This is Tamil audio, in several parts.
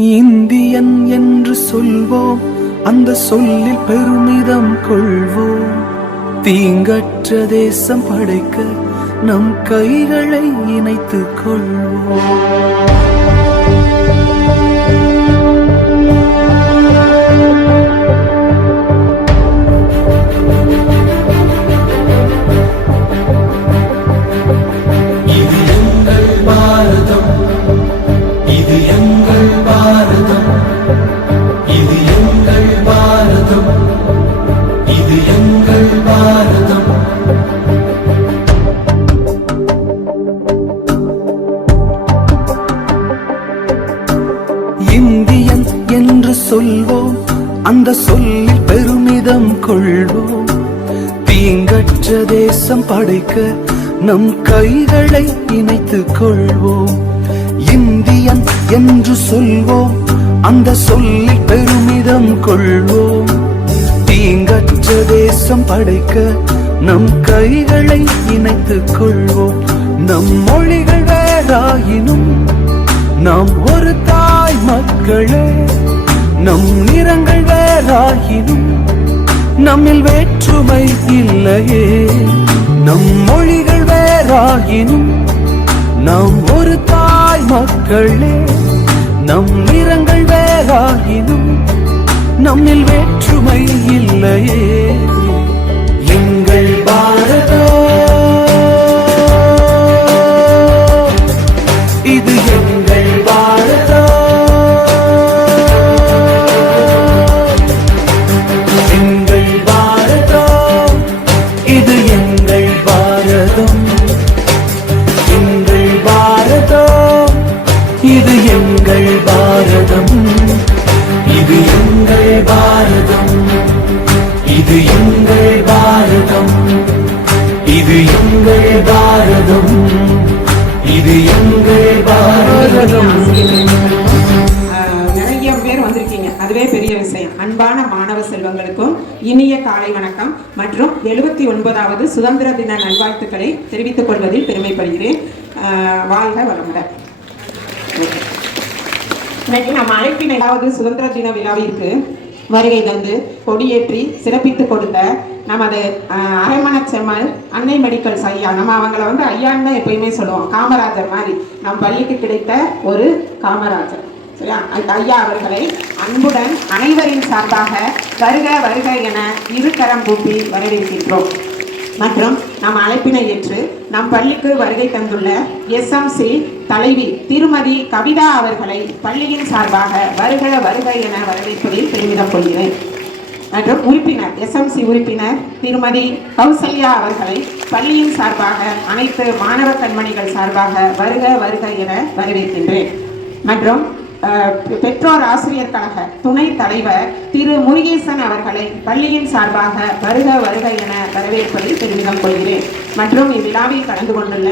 இந்தியன் என்று சொல்வோம், அந்த சொல்லில் பெருமிதம் கொள்வோம். தீங்கற்ற தேசம் படைக்க நம் கைகளை இணைத்துக் கொள்வோம். இந்தியன் என்று சொல்வோம், அந்த சொல்லில் பெருமிதம் கொள்வோம். தீங்கற்ற தேசம் படைக்க நம் கைகளை இணைத்துக் கொள்வோம். இந்தியன் என்று சொல்வோம், அந்த சொல்லில் பெருமிதம் கொள்வோம். தீங்கற்ற தேசம் படைக்க நம் கைகளை இணைத்துக் கொள்வோம். நம் மொழிகள் வேறாயினும் நாம் ஒரு தாய் மக்களே. நம் நிறங்கள் வேறாயினும் நம்மில் வேற்றுமை இல்லையே. நம் மொழிகள் வேறாயினும் நாம் ஒரு தாய் மக்களே. நம் நிறங்கள் வேறாயினும் நம்மில் வேற்றுமை இல்லையே. எங்கள் பாரதம் இது எங்கள் பாரதம். எங்கள் பாரதம் இது எங்கள் பாரதம். எங்கள் பாரதம் இது எங்கள் பாரதம். இது எங்கள் பாரதம். இது எங்கள் பாரதம். இது எங்கள் பாரதம். இது எங்கள் பாரதம். நிறைய பேர் வந்திருக்கீங்க, அதுவே பெரிய விஷயம். அன்பான மாணவ செல்வங்களுக்கும் இனிய காலை வணக்கம் மற்றும் 79வது சுதந்திர தின நல்வாழ்த்துக்களை தெரிவித்துக் கொள்வதில் பெருமைப்படுகிறேன். வாழ்க வளமுடன். இன்னைக்கு நம்ம அழைப்பின் 7வது சுதந்திர தின விழாவிற்கு வருகை தந்து கொடியேற்றி சிறப்பித்துக் கொடுத்த நமது அரமணச்செம்மல் அன்னை மெடிக்கல்ஸ் ஐயா, நம்ம அவங்களை ஐயான்னு தான் எப்பயுமே சொல்லுவோம், காமராஜர் மாதிரி நம் பள்ளிக்கு கிடைத்த ஒரு காமராஜர், சரியா? அந்த ஐயா அவர்களை அன்புடன் அனைவரின் சார்பாக வருக வருக என இருகரம் கூப்பி வரவேற்கின்றோம். மற்றும் நம் அழைப்பினை ஏற்று நம் பள்ளிக்கு வருகை தந்துள்ள SMC தலைவி திருமதி கவிதா அவர்களை பள்ளியின் சார்பாக வருக வருக என வரவேற்பதில் பெருமிதம் கொள்கிறேன். மற்றும் உறுப்பினர் SMC உறுப்பினர் திருமதி கௌசல்யா அவர்களை பள்ளியின் சார்பாக அனைத்து மாணவ கண்மணிகள் சார்பாக வருக வருக என வரவேற்கின்றேன். மற்றும் பெற்றோர் ஆசிரியர் கழக துணை தலைவர் திரு முருகேசன் அவர்களை பள்ளியின் சார்பாக வருக வருக என வரவேற்பதில் பெருமிதம் கொள்கிறேன். மற்றும் இவ்விழாவில் கலந்து கொண்டுள்ள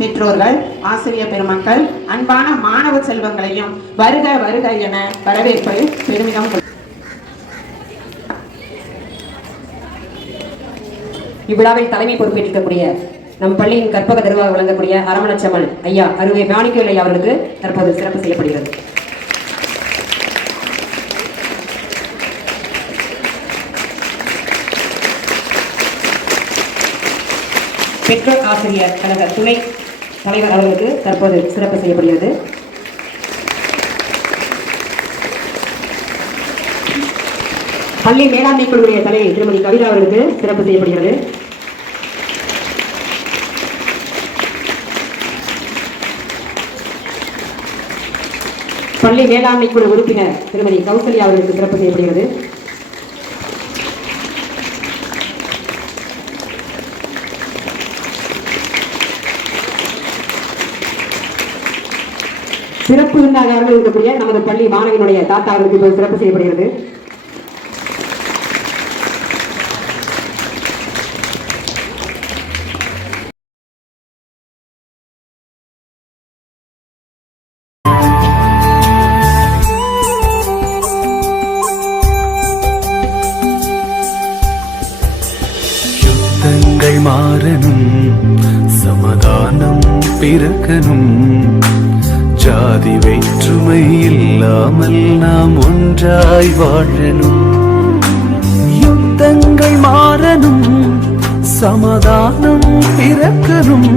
பெற்றோர்கள், ஆசிரியர் பெருமக்கள், அன்பான மாணவ செல்வங்களையும் வருக வருக என வரவேற்பதில் பெருமிதம் கொள்கிறேன். இவ்விழாவில் தலைமை பொறுப்பேற்கக்கூடிய நம் பள்ளியின் கற்பக தருவாக வழங்கக்கூடிய அரமணச்செம்மல் ஐயா அருகே மாணிக்கவேல் ஐயா அவர்களுக்கு தற்போது சிறப்பு செய்யப்படுகிறது. பெற்றோர் ஆசிரியர் கழக துணை தலைவர் அவர்களுக்கு தற்போது சிறப்பு செய்யப்படுகிறது. பள்ளி மேலாண்மை குழுவுடைய தலைவர் திருமதி கவிதா அவர்களுக்கு சிறப்பு செய்யப்படுகிறது. பள்ளி மேலாண்மை குழு உறுப்பினர் திருமதி கௌசல்யா அவர்களுக்கு சிறப்பு செய்யப்படுகிறது. சிறப்பு விருந்தாளர்கள் இருக்கக்கூடிய நமது பள்ளி மாணவியினுடைய தாத்தா அவர்களுக்கு இப்போது சிறப்பு செய்யப்படுகிறது. மாறணும், சமாதானம் பிறக்கணும், ஜாதி வேற்றுமை இல்லாமல் நாம் ஒன்றாய் வாழணும். யுத்தங்கள் மாறணும், சமாதானம் பிறக்கணும்.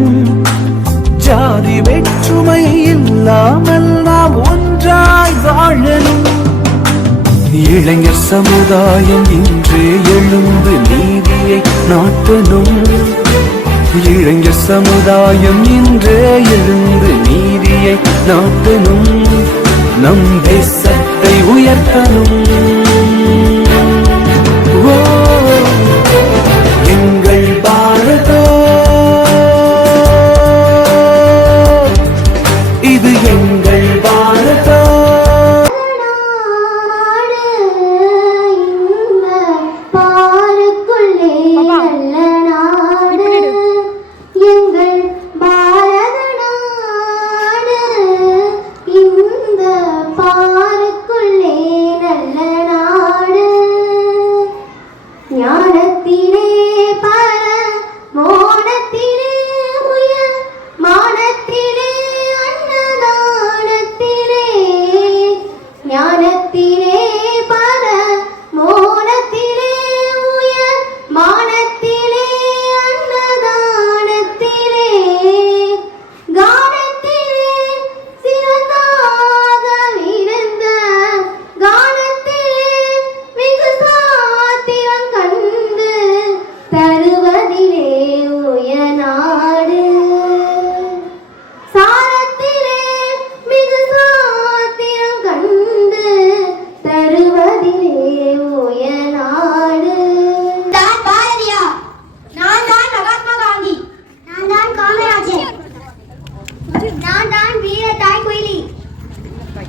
ஜாதி வேற்றுமை இல்லாமல் நாம் ஒன்றாய் வாழணும். இளைஞர் சமுதாயம் இன்றே எழுந்து நீதியை நாட்டணும். இளைஞர் சமுதாயம் இன்றே எழுந்து நீதியை நாட்டணும். நம் தேசத்தை உயர்த்தணும். ஓ, எங்கள் பாரதம், இது எங்கள் பாரதம்.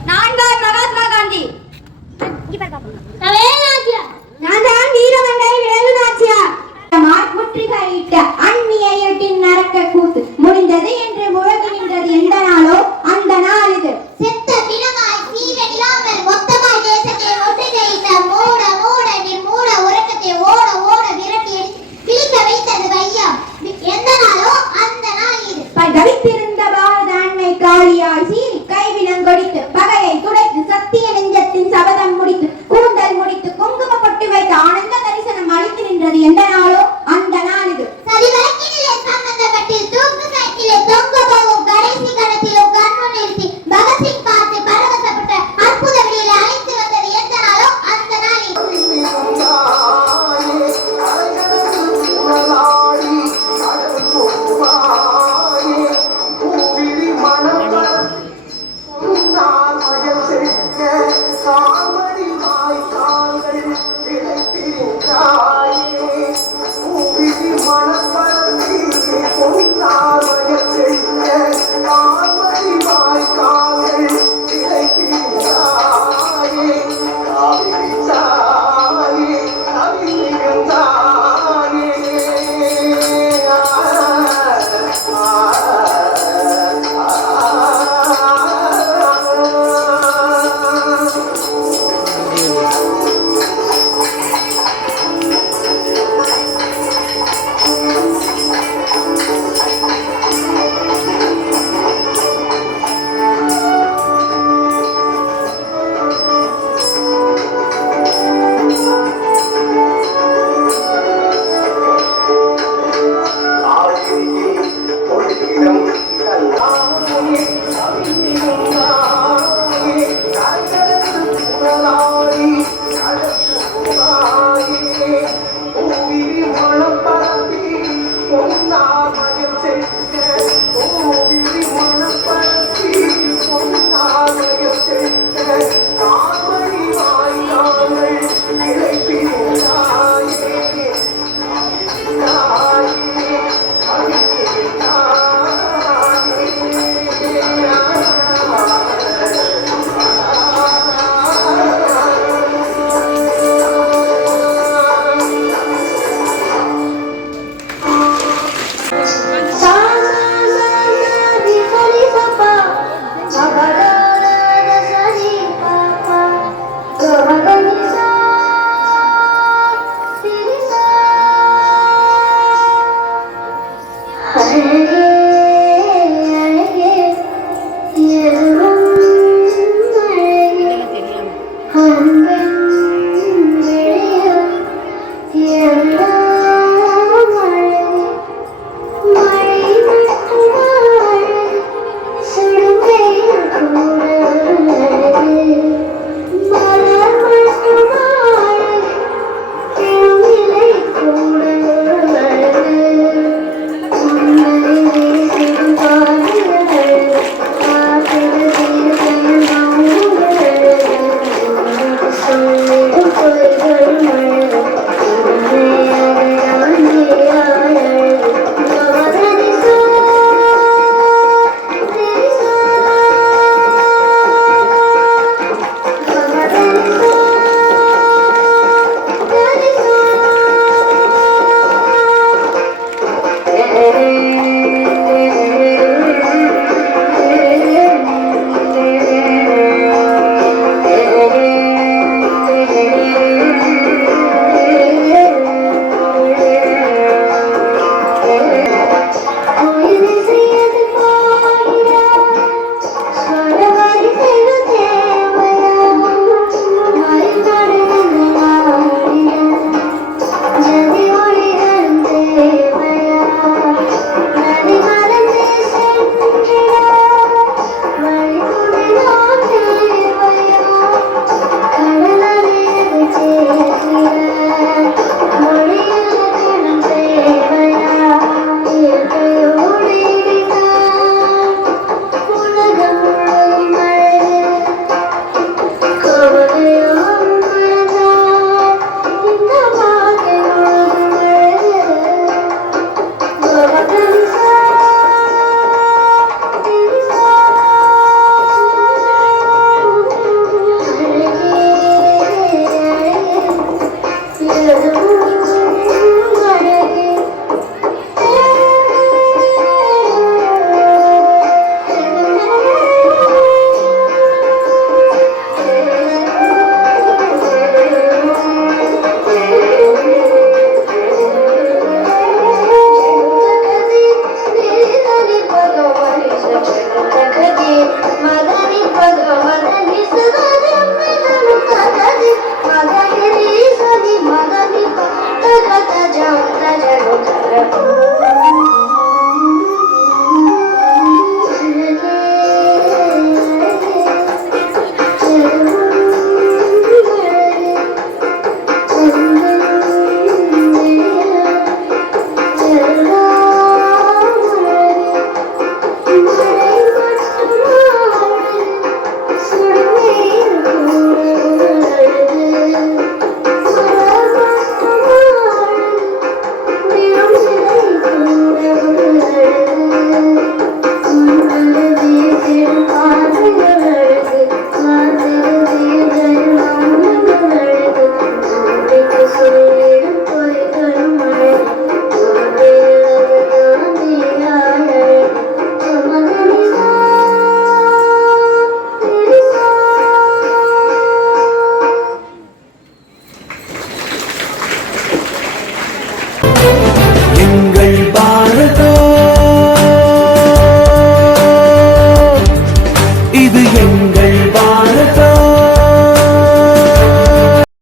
நான் தான் மகாத்மா காந்தி.